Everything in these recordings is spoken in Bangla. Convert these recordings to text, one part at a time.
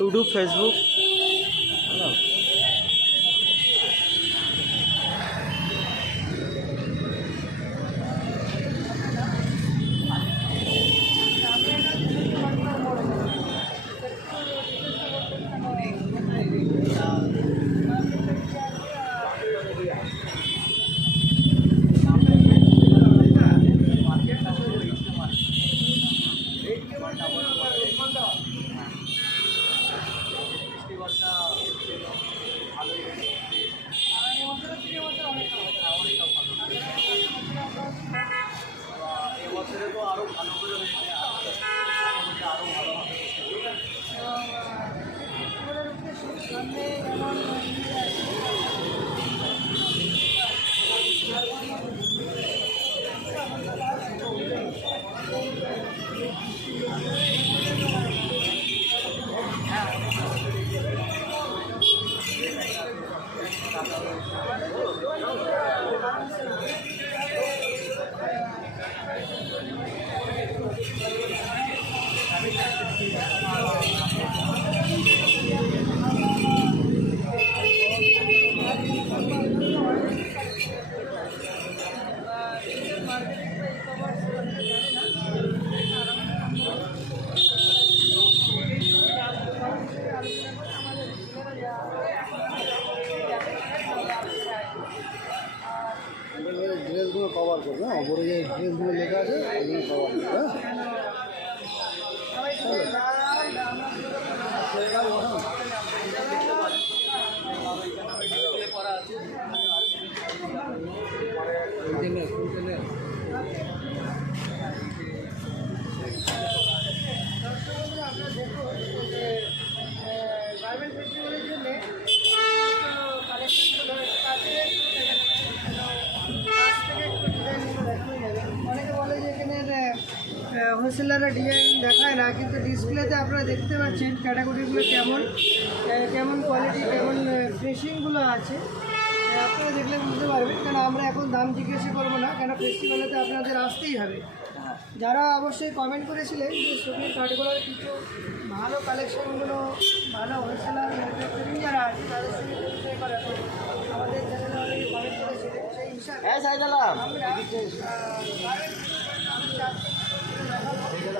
यूट्यूब फेसबुक है ना ড্রেসগুলো কভার করবে হ্যাঁ? ওপরে যে ড্রেসগুলো লেখা আছে ওগুলো কভার করবে হ্যাঁ? হোলসেলাররা ডিজাইন দেখায় না কিন্তু ডিসপ্লেতে আপনারা দেখতে পাচ্ছেন ক্যাটাগরিগুলো কেমন কেমন কোয়ালিটি কেমন ফিনিশিংগুলো আছে। আপনারা দেখলে বুঝতে পারবেন কেন আমরা এখন দাম জিজ্ঞাসা করব না কেন ফেস্টিভ্যালেতে আপনাদের আসতেই হবে। যারা অবশ্যই কমেন্ট করেছিলেন যে সুতির কাঠগোলার কিছু ভালো কালেকশনগুলো ভালো হোলসেলার ম্যানুফ্যাকচারিং যারা আছে তাদের সঙ্গে পরিচয় করা আমাদের চ্যানেলে অনেকে কমেন্ট করেছিলেন সেই হিসাবে হ্যাঁ আমরা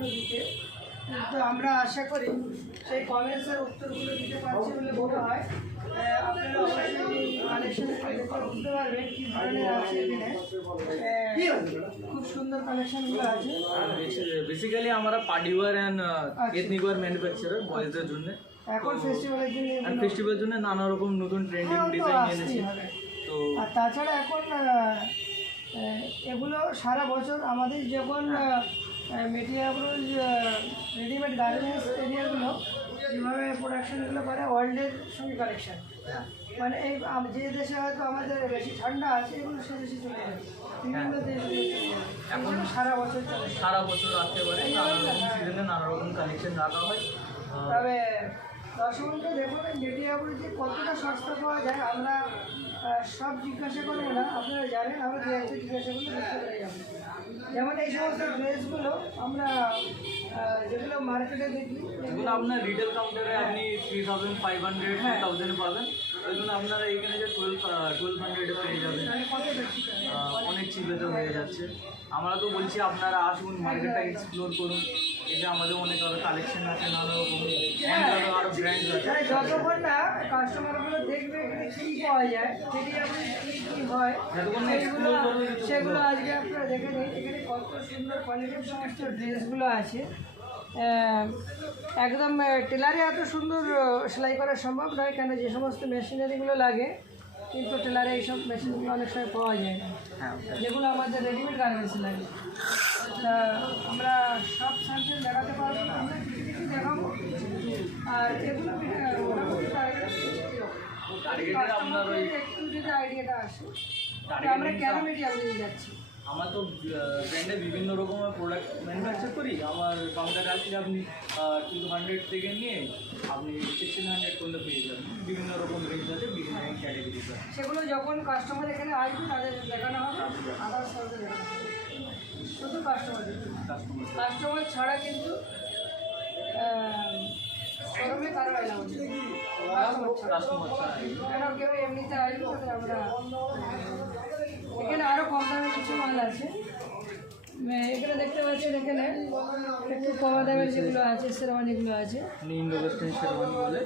মার্কেটের দিতে। কিন্তু আমরা আশা করি সেই কমেন্টসের উত্তরগুলো দিতে পারছি বলে মনে হয়। আপনারা অবশ্যই কালেকশনগুলো বুঝতে পারবেন কী ধরনের আছে এখানে। খুব সুন্দর কালেকশনগুলো আছে। বেসিক্যালি আমরা পার্টি অ্যান্ড আচ্ছা। ম্যানুফ্যাকচারার বয়েজদের জন্য। এখন ফেস্টিভ্যালের জন্য ফেস্টিভ্যালের জন্য নানা রকম নতুন ট্রেন্ডিং হ্যাঁ, তো ডিজাইন এনেছি। তো আর তাছাড়া এখন এগুলো সারা বছর আমাদের যখন মেটেরিয়ালগুলো রেডিমেড গার্মেন্টস এরিয়াগুলো যেভাবে প্রোডাকশনগুলো করে ওয়ার্ল্ডের সঙ্গে কানেকশন মানে এই যে দেশে হয়তো আমাদের বেশি ঠান্ডা আছে এগুলো সে দেশে চলে যাবে বিভিন্ন দেশগুলো এখন সারা বছর চলে সারা বছর আসতে পারে নানা রকম সিজনে নানা রকম কালেকশন রাখা হয়। তবে দর্শককে দেখুন মেটিয়াপুরে যে কতটা সস্তা পাওয়া যায় আমরা সব জিজ্ঞাসা করব না। আপনারা জানেন আমরা দু একটা জিজ্ঞাসা করলে বুঝতে পেরে যাব। যেমন এই সমস্ত ড্রেসগুলো আমরা যেগুলো মার্কেটে দেখি এগুলো আপনার রিটেল কাউন্টারে আপনি থ্রি থাউজেন্ড ফাইভ হান্ড্রেড থাউজেন্ডে পাবেন। ওইগুলো আপনারা এখানে যে টুয়েলভ টুয়েলভ হান্ড্রেডে পেয়ে যাবেন। অনেক চিপেতে হয়ে যাচ্ছে। আমরা তো বলছি আপনারা আসুন মার্কেটটা এক্সপ্লোর করুন। এটা আমাদের অনেক আরও কালেকশন আছে নানা রকম আরও ব্র্যান্ড আছে। মানে যতক্ষণ না কাস্টমারগুলো দেখবে কী পাওয়া যায় সেটি আপনি কী কী হয় সেগুলো সেগুলো আজকে আপনারা দেখে নিন। এখানে কত সুন্দর কোয়ালিটির সমস্ত ড্রেসগুলো আছে। একদম টেলারে এত সুন্দর সেলাই করা সম্ভব নয় কেন যে সমস্ত মেশিনারিগুলো লাগে কিন্তু টেলারে এইসব মেশিনগুলো অনেক সময় পাওয়া যায় না। হ্যাঁ যেগুলো আমাদের রেডিমেড গার্মেন্টস লাগে। তা আমরা সব স্যাম্পল দেখাতে পারব না আমরা কিছু কিছু দেখাবো? আর এগুলো একটু যদি আইডিয়াটা আসে আমরা কেন মেটেরিয়াল নিয়ে যাচ্ছি? আমরা তো ব্র্যান্ডে বিভিন্ন রকমের প্রোডাক্ট ম্যানুফ্যাকচার করি। আমার কাউন্টারে আসলে আপনি টু হান্ড্রেড থেকে নিয়ে আপনি সিক্সটিন হান্ড্রেড পর্যন্ত পেয়ে যাবেন। বিভিন্ন রকম রেঞ্জ আছে বিভিন্ন ক্যাটাগরি আছে। সেগুলো যখন কাস্টমার এখানে আসবে তাদের দেখানো হবে। আদার্স। শুধু কাস্টমার কাস্টমার ছাড়া কিন্তু শোরুমে কারও অ্যালাউ কাস্টমার ছাড়া কেন কেউ এমনিতে আসবে আমরা এখানে আরও কম দামে কিছু মাল আছে। এখানে দেখতে পাচ্ছেন এখানে একটু কম দামের যেগুলো আছে শেরওয়ানিগুলো আছে। আপনি ওয়েস্টার্ন শেরওয়ানি বলে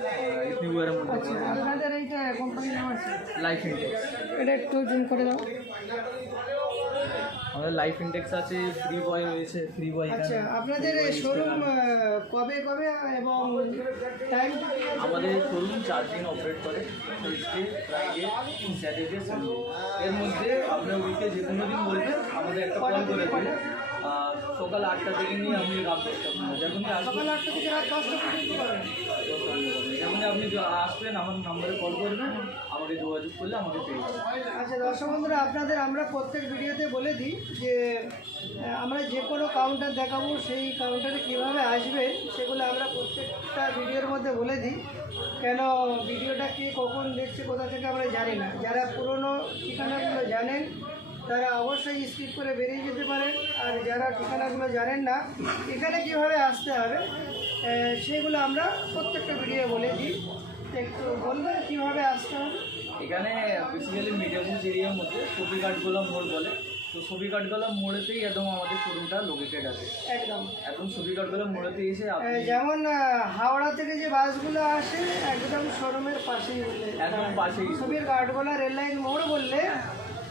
ইউয়ারের মধ্যে আচ্ছা আপনাদের এইটা কোম্পানির নাম আছে? লাইফ ইন্ডেক্স এটা একটু জুম করে দাও। আমাদের লাইফ ইন্ডেক্স আছে ফ্রি বয় রয়েছে ফ্রি বয় আচ্ছা আপনাদের শোরুম কবে কবে এবং টাইম আমাদের শোরুম চার দিন অপারেট করে থার্সডে ফ্রাইডে স্যাটারডে সানডে এর মধ্যে আপনার উইকে যে কোনো দিন বলবেন আমাদের একটা কল করে দেবেন। সকাল আটটা থেকে নিয়ে আপনি রাত দশটা আসবেন সকাল আটটা থেকে রাত দশটা পর্যন্ত যখনই আপনি আসবেন আমার নাম্বারে কল করবেন। আমাকে যোগাযোগ করলে আমাকে পেয়ে যাবেন আচ্ছা দর্শক বন্ধুরা, আপনাদের আমরা প্রত্যেক ভিডিওতে বলে দিই যে আমরা যে কোনো কাউন্টার দেখাবো, সেই কাউন্টারে কীভাবে আসবে, সেগুলো আমরা প্রত্যেকটা ভিডিওর মধ্যে বলে দিই। কেন, ভিডিওটা কে কখন দেখছে, কোথা থেকে আমরা জানি না। যারা পুরনো ঠিকানাগুলো জানেন, তারা অবশ্যই স্কিপ করে বেরিয়ে যেতে পারেন। আর যারা ঠিকানাগুলো জানেন না, এখানে কীভাবে আসতে হবে সেগুলো আমরা প্রত্যেকটা ভিডিও বলে দিই। একটু বলবেন কীভাবে আসতে হবে? এখানে বেসিক্যালি মিডিয়ামুজ এরিয়ার মধ্যে ছবি কাঠগোলা মোড় বলে। তো ছবি কাঠগোলা মোড়েতেই একদম আমাদের শোরুমটা লোকেটেড আছে। একদম। একদম ছবি কাঠগোলা মোড়েতে এসে আপনি যেমন হাওড়া থেকে যে বাসগুলো আসে একদম শোরুমের পাশেই একদম পাশেই। ছবির কাঠগোলা রেল লাইন মোড় বললে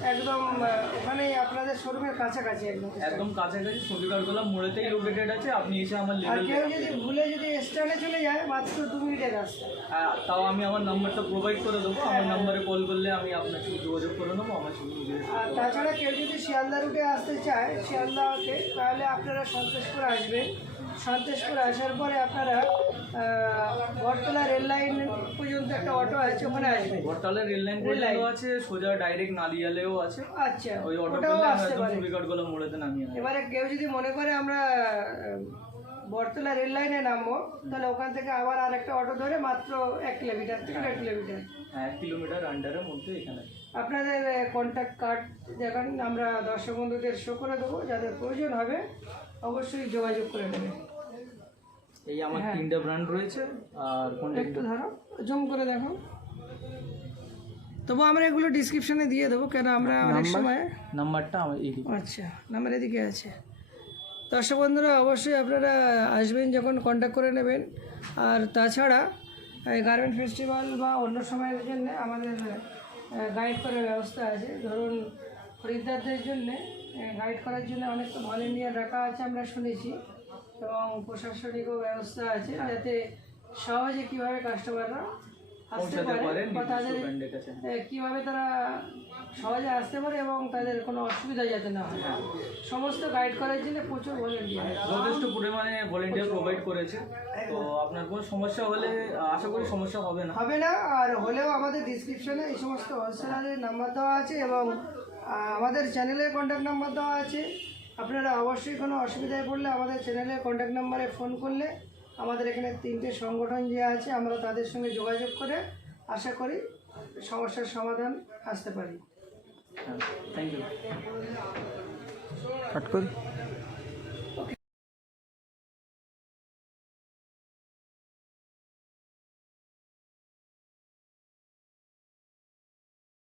একদম আহ, ওখানেই আপনাদের শোরুমের কাছাকাছি একদম। একদম কাছাকাছি ছবি কাঠগোলা মোড়েতেই লোকেটেড আছে আপনি এসে আমার আর কেউ যদি ভুলে যদি স্ট্যান্ডে চলে যায় মাত্র দু মিনিটের রাস্তা। তাও আমি আমার নাম্বারটা প্রোভাইড করে দেবো। আমার নাম্বারে কল করলে আমি আপনার সাথে যোগাযোগ করে নেব আমার নিজে আর তাছাড়া কেউ যদি শিয়ালদা রুটে আসতে চায় শিয়ালদাতে তাহলে আপনারা সন্তোষপুর আসবেন। সন্তোষপুর আসার পরে আপনারা বটতলা রেল লাইন পর্যন্ত একটা অটো আছে ওখানে বটতলা রেল লাইন পর্যন্ত আছে সোজা ডাইরেক্ট নালিয়ালেও আছে। আচ্ছা ওই অটো ওটাও করলে আমি আসতে পারে। ছবি মোড়েতে নামিয়ে এবারে কেউ যদি মনে করে আমরা বটতলা রেল লাইনে নামবো তাহলে ওখান থেকে আবার আরেকটা অটো ধরে মাত্র এক কিলোমিটার থেকে দেড় কিলোমিটার। হ্যাঁ, এক কিলোমিটার আন্ডারের মধ্যে এখানে। আপনাদের কন্ট্যাক্ট কার্ড দেখান আমরা দর্শক বন্ধুদের শো করে দেবো যাদের প্রয়োজন হবে অবশ্যই যোগাযোগ করে নেবে এই আমার হ্যাঁ। তিনটা ব্র্যান্ড রয়েছে আর কন্ট্যাক্ট একটু ধরো জুম করে দেখো। তবু আমরা এগুলো ডিসক্রিপশনে দিয়ে দেবো কেন আমরা অনেক সময় নাম্বারটা আমার আচ্ছা নাম্বার এদিকে আছে। দর্শক বন্ধুরা অবশ্যই আপনারা আসবেন যখন কন্ট্যাক্ট করে নেবেন। আর তাছাড়া এই গার্মেন্ট ফেস্টিভ্যাল বা অন্য সময়ের জন্য আমাদের গাইড করার ব্যবস্থা আছে। ধরুন খরিদ্দারদের জন্য গাইড করার জন্য অনেক তো ভলেন্টিয়ার রাখা আছে আমরা শুনেছি। এবং প্রশাসনিকও ব্যবস্থা আছে যাতে সহজে কীভাবে কাস্টমাররা আসতে পারে পারেন বা তাদের এ, কীভাবে তারা সহজে আসতে পারে এবং তাদের কোনো অসুবিধা যাতে না হয়। সমস্ত গাইড করার জন্য প্রচুর ভলেন্টিয়ার যথেষ্ট পরিমাণে ভলেন্টিয়ার প্রোভাইড করেছে। তো আপনার কোনো সমস্যা হলে আশা করি সমস্যা হবে না। হবে না আর হলেও আমাদের ডিসক্রিপশনে এই সমস্ত হোলসেলারের নাম্বার দেওয়া আছে এবং আমাদের চ্যানেলের কন্ট্যাক্ট নাম্বার দেওয়া আছে। আপনারা অবশ্যই কোনো অসুবিধায় পড়লে আমাদের চ্যানেলের কন্ট্যাক্ট নাম্বারে ফোন করলে আমাদের এখানে তিনটে সংগঠন যে আছে আমরা তাদের সঙ্গে যোগাযোগ করে আশা করি সমস্যার সমাধান আসতে পারি। থ্যাংক ইউ কাট করি।